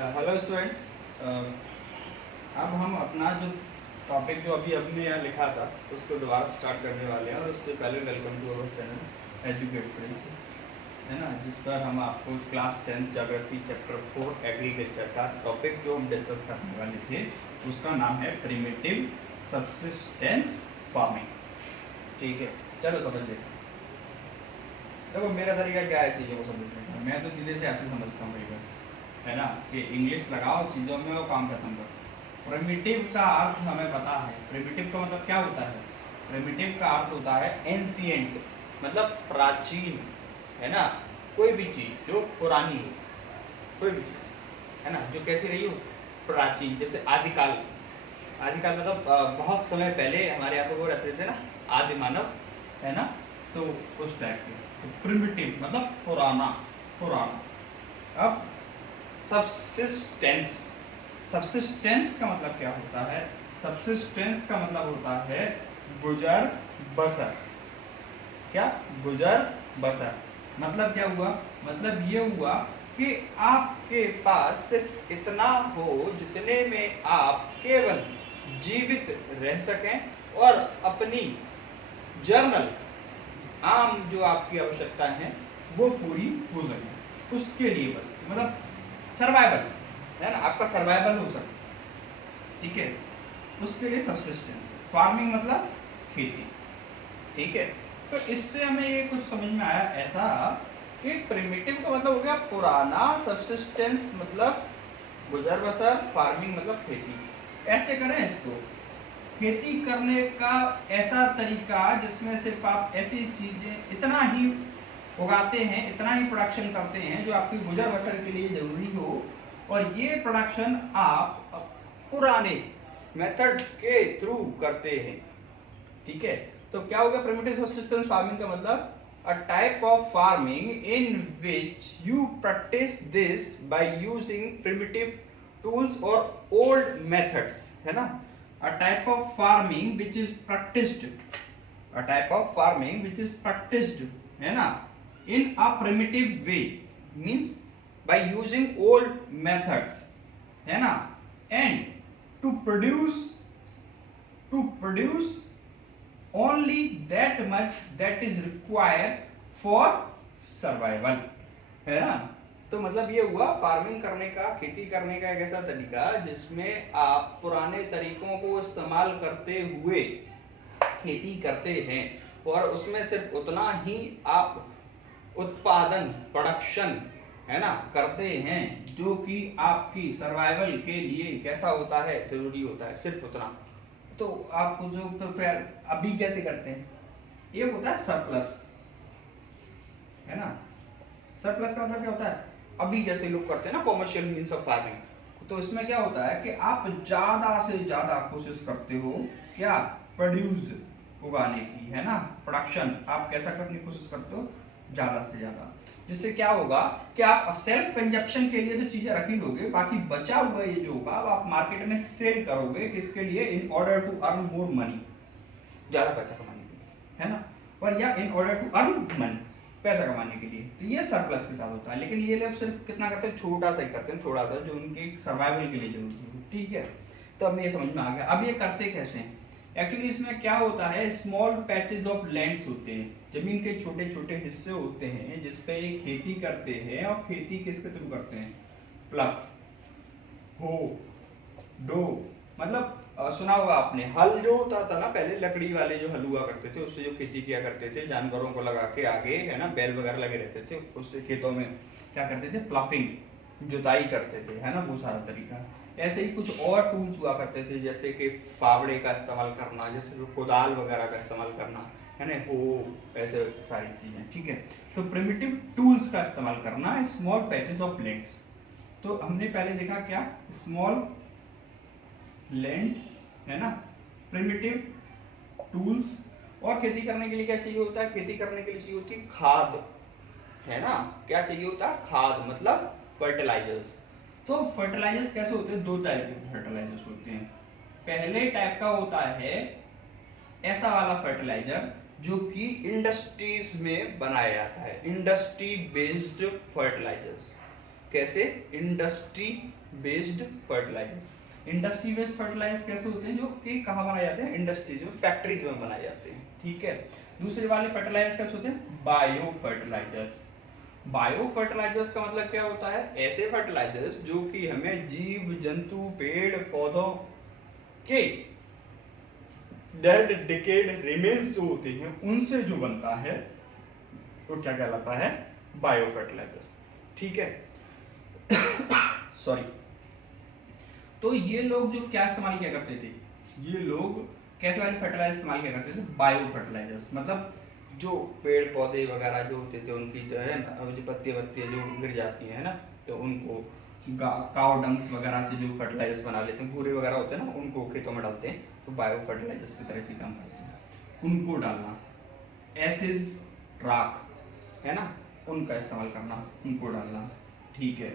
Hello students. अब हम अपना जो टॉपिक जो अभी हमने यहाँ लिखा था उसको दोबारा स्टार्ट करने वाले हैं, और उससे पहले welcome to our channel educate friends, है ना, जिस पर हम आपको क्लास 10 ज्योग्राफी चैप्टर 4 एग्रीकल्चर का टॉपिक जो हम डिस्कस करने वाले थे उसका नाम है प्रिमिटिव सब्सिस्टेंस फार्मिंग। ठीक है, चलो समझ लेते हैं। देखो मेरा तरीका क्या है चीज़ों को समझने का, मैं तो सीधे से ऐसे समझता हूँ भाई, बस है ना, कि इंग्लिश लगाओ चीज़ों में और काम खत्म करो। प्रिमिटिव का अर्थ हमें पता है। प्रिमिटिव का मतलब क्या होता है? प्रिमिटिव का अर्थ होता है एंशिएंट, मतलब प्राचीन, है ना, कोई भी चीज़ जो पुरानी हो, कोई भी चीज़, है ना, जो कैसी रही हो, प्राचीन। जैसे आदिकाल, आदिकाल मतलब बहुत समय पहले हमारे यहाँ पे वो रहते थे ना, आदि मानव, है ना, तो उस टाइप के। तो प्रिमिटिव मतलब पुराना, पुराना। अब सब्सिस्टेंस, सब्सिस्टेंस का मतलब क्या होता है? सब्सिस्टेंस का मतलब होता है गुजर बसर। क्या? गुजर बसर। मतलब क्या हुआ? मतलब ये हुआ कि आपके पास सिर्फ इतना हो जितने में आप केवल जीवित रह सकें और अपनी जर्नल आम जो आपकी आवश्यकताएं हैं वो पूरी हो सके, उसके लिए बस, मतलब सर्वाइवल, है ना, आपका सर्वाइवल हो सके, ठीक है, उसके लिए सब्सिस्टेंस। फार्मिंग मतलब खेती, ठीक है। तो इससे हमें ये कुछ समझ में आया ऐसा कि प्रिमिटिव का मतलब हो गया पुराना, सब्सिस्टेंस मतलब गुजर बसर, फार्मिंग मतलब खेती। ऐसे करें इसको, खेती करने का ऐसा तरीका जिसमें सिर्फ आप ऐसी चीजें इतना ही उगाते हैं, इतना ही प्रोडक्शन करते हैं जो आपकी गुजर बसर के लिए जरूरी हो, और ये प्रोडक्शन आप पुराने मेथड्स के थ्रू करते हैं, ठीक है। तो क्या हो गया प्रिमिटिव सब्सिस्टेंस फार्मिंग का मतलब? A type of farming in which you practice this by using primitive tools और ओल्ड मेथड्स, है ना। A type of farming which is practiced, a type of farming which is practiced, है ना, in a primitive way, means by using old methods, है ना, and to produce only that much that is required for survival, है ना। तो मतलब ये हुआ फार्मिंग करने का, खेती करने का एक ऐसा तरीका जिसमें आप पुराने तरीकों को इस्तेमाल करते हुए खेती करते हैं, और उसमें सिर्फ उतना ही आप उत्पादन, प्रोडक्शन, है ना, करते हैं जो कि आपकी सर्वाइवल के लिए कैसा होता है, जरूरी होता है, सिर्फ उतना। तो आप जो तो फिर अभी कैसे करते हैं, ये होता है सरप्लस, है ना। सरप्लस का मतलब क्या होता है? अभी जैसे लोग करते हैं ना कॉमर्शियल मीन्स ऑफ फार्मिंग, तो इसमें क्या होता है कि आप ज्यादा से ज्यादा कोशिश करते हो क्या, प्रोड्यूस उगाने की, है ना, प्रोडक्शन आप कैसा करने की कोशिश करते हो, ज्यादा से ज्यादा। जिससे क्या होगा कि आप सेल्फ कंजप्शन के लिए तो चीजें रख ही लोगे, बाकी बचा हुआ ये जो होगा आप मार्केट में सेल करोगे, किसके लिए? In order to earn more money, ज्यादा पैसा कमाने के लिए, है ना, और या in order to earn money, पैसा कमाने के लिए। तो ये सरप्लस के साथ होता है, लेकिन ये लोग सिर्फ कितना करते हैं, छोटा सा ही करते हैं, थोड़ा सा, जो उनके सर्वाइवल के लिए जरूरी है, ठीक है। तो अब ये समझ में आ गया। अब ये करते कैसे हैं? एक्चुअली इसमें क्या होता है, स्मॉल पैचेज ऑफ लैंड्स होते हैं, जमीन के छोटे छोटे हिस्से होते हैं जिसपे ये खेती करते हैं, और खेती किसके थ्रू करते हैं? प्लफ, हो, डो, मतलब सुना होगा आपने, हल जो होता था ना पहले, लकड़ी वाले जो हल हुआ करते थे, उससे जो खेती किया करते थे, जानवरों को लगा के आगे, है ना, बैल वगैरह लगे रहते थे, उससे खेतों में क्या करते थे, प्लफिंग, जुताई करते थे, है ना, वो सारा तरीका। ऐसे ही कुछ और टूल्स हुआ करते थे, जैसे कि फावड़े का इस्तेमाल करना, जैसे कुदाल वगैरह का इस्तेमाल करना, है ना, हो, ऐसे सारी चीजें, ठीक है। तो प्रिमिटिव टूल्स का इस्तेमाल करना, स्मॉल पैचेस ऑफ लैंड्स। तो हमने पहले देखा क्या, स्मॉल लैंड, है ना, प्रिमिटिव टूल्स। और खेती करने के लिए क्या चाहिए होता है? खेती करने के लिए चाहिए होती है खाद, है ना। क्या चाहिए होता है? खाद, मतलब फर्टिलाइजर्स। तो फर्टिलाइजर्स कैसे होते हैं? दो टाइप के फर्टिलाइजर्स होते हैं। पहले टाइप का होता है ऐसा वाला फर्टिलाइजर जो कि इंडस्ट्रीज में बनाया जाता है, इंडस्ट्री बेस्ड फर्टिलाइजर्स। कैसे? Industry based fertilisers. Industry based fertilisers कैसे होते हैं? जो कि कहाँ बनाए जाते हैं? इंडस्ट्रीज में, फैक्ट्रीज में बनाए जाते हैं, ठीक है। दूसरे वाले फर्टिलाइजर्स कैसे होते हैं? Bio fertilisers. बायो फर्टिलाइजर्स का मतलब क्या होता है? ऐसे फर्टिलाइजर्स जो कि हमें जीव जंतु पेड़ पौधों के डेड डिकेड रिमेन्स जो होते हैं उनसे जो बनता है वो क्या कहलाता है? बायो फर्टिलाइजर्स, ठीक है। सॉरी। तो ये लोग जो क्या इस्तेमाल किया करते थे? ये लोग कैसे वाले फर्टिलाइजर इस्तेमाल किया करते थे? Bio fertilisers. मतलब जो पेड़ पौधे वगैरह जो होते थे उनकी जो है ना, जो पत्ती जो गिर जाती है ना, तो उनको काउ डंग्स वगैरह से जो फर्टिलाइजर्स बना लेते हैं, पूरे वगैरह होते हैं ना, उनको खेतों में डालते हैं, तो बायो फर्टिलाइजर्स की तरह से काम करते हैं। उनको डालना, एसिड राख है ना, उनका इस्तेमाल करना, उनको डालना, ठीक है।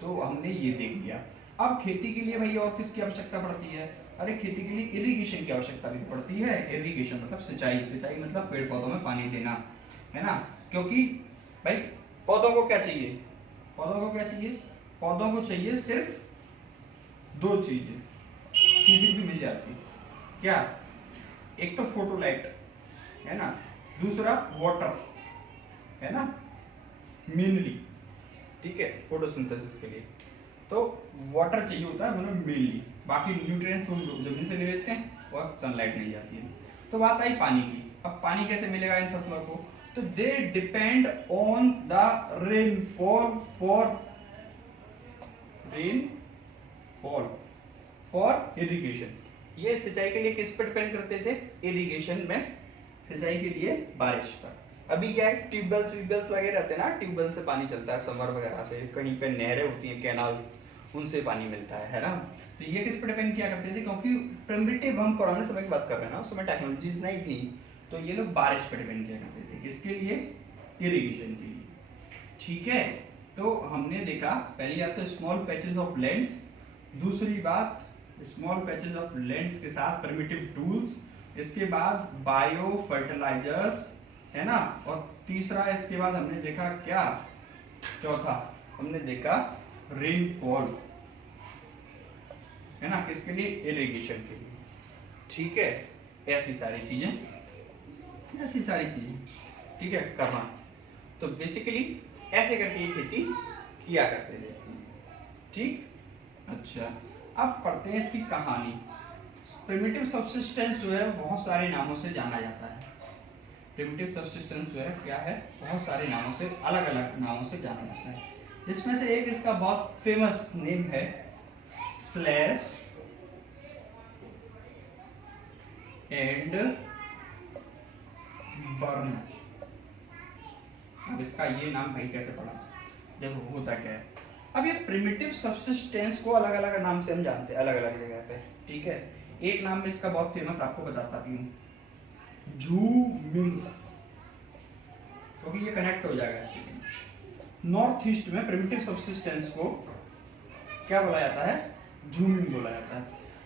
तो हमने ये देख लिया। अब खेती के लिए भैया और किसकी आवश्यकता पड़ती है? अरे खेती के लिए इरिगेशन की आवश्यकता भी तो पड़ती है। इरिगेशन मतलब सिंचाई। सिंचाई मतलब पेड़ पौधों में पानी देना, है ना। क्योंकि भाई पौधों को क्या चाहिए? पौधों को क्या चाहिए? पौधों को चाहिए सिर्फ दो चीजें, तीसरी भी मिल जाती है। क्या? एक तो फोटोलाइट, है ना, दूसरा वाटर, है ना, मेनली, ठीक है, फोटोसिंथेसिस के लिए तो वाटर चाहिए होता है मतलब मेनली। बाकी न्यूट्रिएंट्स हम जमीन से ले लेते हैं और सनलाइट नहीं जाती है। तो बात आई पानी की। अब पानी कैसे मिलेगा इन फसलों को? तो they depend on the rainfall for irrigation. ये सिंचाई के लिए किस पर डिपेंड करते थे? इरिगेशन में, सिंचाई के लिए बारिश पर। अभी क्या है, ट्यूबवेल्स लगे रहते हैं ना, ट्यूबवेल से पानी चलता है, समर वगैरह से, कहीं पे नहरें होती हैं, कैनाल्स, उनसे पानी मिलता है ना। तो ये किस पर डिपेंड किया करते थे? क्योंकि प्रिमिटिव, हम पुराने समय की बात कर रहे हैं ना, उस समय टेक्नोलॉजीज नहीं थी, तो ये लोग बारिश पर डिपेंड किया करते थे। किसके लिए? इरिगेशन के लिए, ठीक है। तो हमने देखा पहली बात तो स्मॉल पैचेस ऑफ लैंड्स, दूसरी बात स्मॉल पैचेस ऑफ लैंड्स के साथ प्रिमिटिव टूल्स, इसके बाद बायो फर्टिलाइजर्स, है ना, और तीसरा इसके बाद हमने देखा क्या? चौथा हमने देखा रेनफॉल, है ना, किसके लिए? इरिगेशन के लिए, ठीक है। ऐसी सारी चीजें, ठीक है, करना। तो बेसिकली ऐसे करके ये खेती किया करते थे, ठीक। अच्छा, अब पढ़ते हैं इसकी कहानी। प्रिमिटिव सब्सिस्टेंस जो है बहुत सारे नामों से जाना जाता है। प्रिमिटिव सब्सिस्टेंस जो है क्या है? बहुत सारे नामों से, अलग अलग नामों से जाना जाता है। इसमें से एक इसका बहुत फेमस नेम है स्लैश एंड बर्न। अब इसका ये नाम भाई कैसे पड़ा? देखो होता क्या है, अब ये प्रिमिटिव सब्सिस्टेंस को अलग अलग नाम से हम जानते हैं, अलग अलग जगह पे, ठीक है। एक नाम में इसका बहुत फेमस आपको बताता भी हूँ, झूमिंग, क्योंकि ये कनेक्ट हो जाएगा इससे। नॉर्थ ईस्ट में प्रिमिटिव सब्सिस्टेंस को क्या बोला जाता है? झूमिंग बोला जाता है।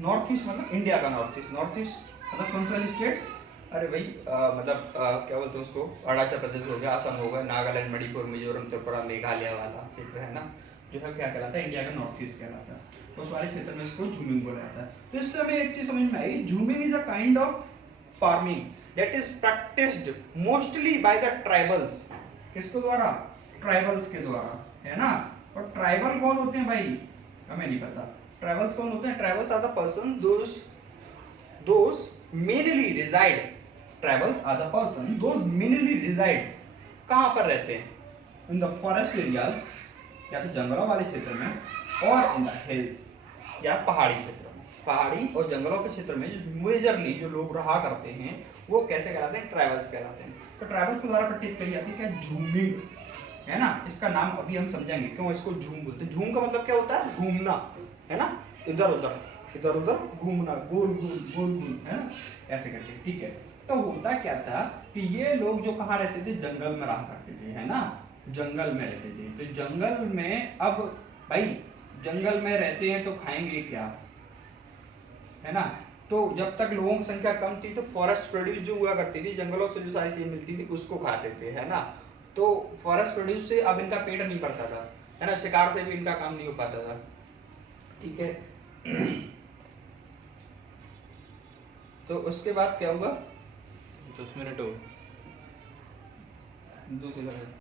नॉर्थ ईस्ट मतलब इंडिया का नॉर्थ ईस्ट। नॉर्थ ईस्ट मतलब कौन से वाले स्टेट्स? अरे भाई क्या बोलते हैं उसको? अरुणाचल प्रदेश हो गया, असम हो गया, नागालैंड, मणिपुर, मिजोरम, त्रिपुरा, मेघालय वाला क्षेत्र है ना, जो है क्या कहलाता है? इंडिया का नॉर्थ ईस्ट कहलाता है। उस वाले क्षेत्र में इसको झूमिंग बोला जाता है। तो इससे हमें एक चीज समझ में आई, jhuming is a kind of farming that is practised mostly by the tribals. किसके द्वारा? ट्राइबल्स के द्वारा, है ना। और ट्राइबल कौन होते हैं भाई? हमें नहीं पता। ट्राइबल्स कौन होते हैं? Tribals are the person those mainly reside. Tribals are the person those mainly reside. कहाँ पर रहते हैं? इन द फॉरेस्ट एरियाज, या तो जंगलों वाले क्षेत्र में, और इन द हिल्स, या पहाड़ी क्षेत्र में। पहाड़ी और जंगलों के क्षेत्र में मेजरली जो लोग रहा करते हैं वो कैसे कहलाते हैं? ट्राइबल्स कहलाते हैं। तो ट्राइबल्स के द्वारा प्रैक्टिस करी जाती है क्या? झूमिंग, है ना। इसका नाम अभी हम समझेंगे क्यों इसको झूम बोलते हैं। झूम का मतलब क्या होता है? घूमना, है ना, इधर उधर घूमना, गोल गोल, है ना, ऐसे करके, ठीक है। तो होता क्या था कि ये लोग जो कहाँ रहते थे? जंगल में रहा करते थे, है ना, जंगल में रहते थे। तो जंगल में, अब भाई जंगल में रहते हैं तो खाएंगे क्या, है ना। तो जब तक लोगों की संख्या कम थी तो फॉरेस्ट प्रोड्यूस जो हुआ करती थी, जंगलों से जो सारी चीज मिलती थी उसको खाते थे, है ना। तो फॉरेस्ट प्रोड्यूस से अब इनका पेट नहीं भरता था, है ना, शिकार से भी इनका काम नहीं हो पाता था। ठीक है। तो उसके बाद क्या हुआ, 10 मिनट हो गए। दूसरी तरफ